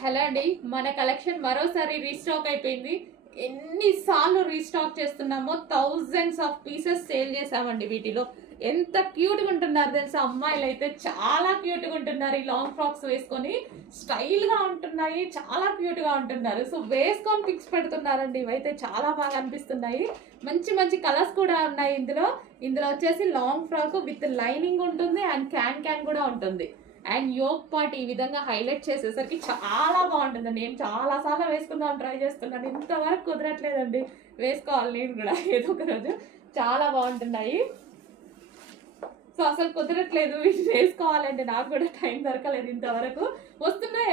Hello అండి, మన collection మరోసారి రీస్టాక్ అయిపోయింది. ఎన్నిసార్లు రీస్టాక్ చేస్తున్నామో థౌజండ్స్ ఆఫ్ పీసెస్ సేల్ చేసామండి. వీటిలో ఎంత క్యూట్ గా ఉంటున్నారు తెలుసా, అమ్మాయిలు అయితే చాలా క్యూట్ గా ఉంటున్నారు. ఈ లాంగ్ ఫ్రాక్స్ వేసుకొని స్టైల్ గా ఉంటున్నాయి, చాలా క్యూట్ గా ఉంటున్నారు. సో వేసుకొని పిక్స్ పెడుతున్నారండి. ఇవైతే చాలా బాగా అనిపిస్తున్నాయి. మంచి మంచి కలర్స్ కూడా ఉన్నాయి ఇందులో వచ్చేసి లాంగ్ ఫ్రాక్ విత్ లైనింగ్ ఉంటుంది అండ్ క్యాన్ కూడా ఉంటుంది. అండ్ యోక్ పార్ట్ ఈ విధంగా హైలైట్ చేసేసరికి చాలా బాగుంటుంది. నేను చాలా సార్లు వేసుకుందాం ట్రై చేస్తున్నాను, ఇంతవరకు కుదరట్లేదండి. వేసుకోవాలి నేను కూడా ఏదో ఒక రోజు. చాలా బాగుంటున్నాయి. సో అసలు కుదరట్లేదు వీటి వేసుకోవాలంటే, నాకు కూడా టైం దొరకలేదు ఇంతవరకు. వస్తున్నాయి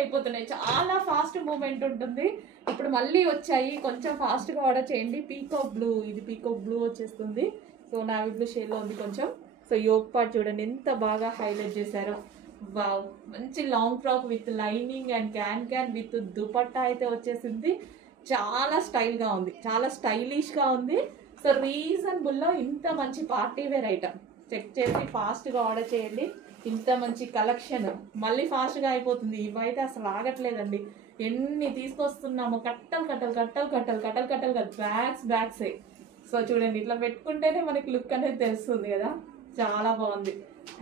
అయిపోతున్నాయి. చాలా ఫాస్ట్ మూమెంట్ ఉంటుంది. ఇప్పుడు మళ్ళీ వచ్చాయి, కొంచెం ఫాస్ట్గా ఆర్డర్ చేయండి. పీకాక్ బ్లూ, ఇది పీకాక్ బ్లూ వచ్చేస్తుంది. సో నావీ బ్లూ షేడ్లో ఉంది కొంచెం. సో యోక్ పార్ట్ చూడండి ఎంత బాగా హైలైట్ చేశారో. వావ్, మంచి long frock with lining and can with dupatta అయితే వచ్చేసింది. చాలా స్టైల్గా ఉంది, చాలా స్టైలిష్గా ఉంది. సో రీజనబుల్లో ఇంత మంచి పార్టీ వేర్ ఐటమ్ చెక్ చేసి ఫాస్ట్గా ఆర్డర్ చేయండి. ఇంత మంచి కలెక్షన్ మళ్ళీ ఫాస్ట్గా అయిపోతుంది. ఇవైతే అసలు ఆగట్లేదండి. ఎన్ని తీసుకొస్తున్నామో కట్టలు బ్యాగ్సే. సో చూడండి, ఇట్లా పెట్టుకుంటేనే మనకి లుక్ అనేది తెలుస్తుంది కదా. చాలా బాగుంది.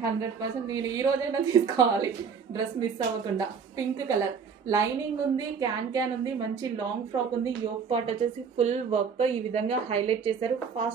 100% నేను ఈ రోజైనా తీసుకోవాలి, డ్రెస్ మిస్ అవ్వకుండా. పింక్ కలర్ లైనింగ్ ఉంది, క్యాన్ ఉంది, మంచి లాంగ్ ఫ్రాక్ ఉంది. యోక్ పార్ట్ వచ్చేసి ఫుల్ వర్క్తో ఈ విధంగా హైలైట్ చేశారు. ఫాస్ట్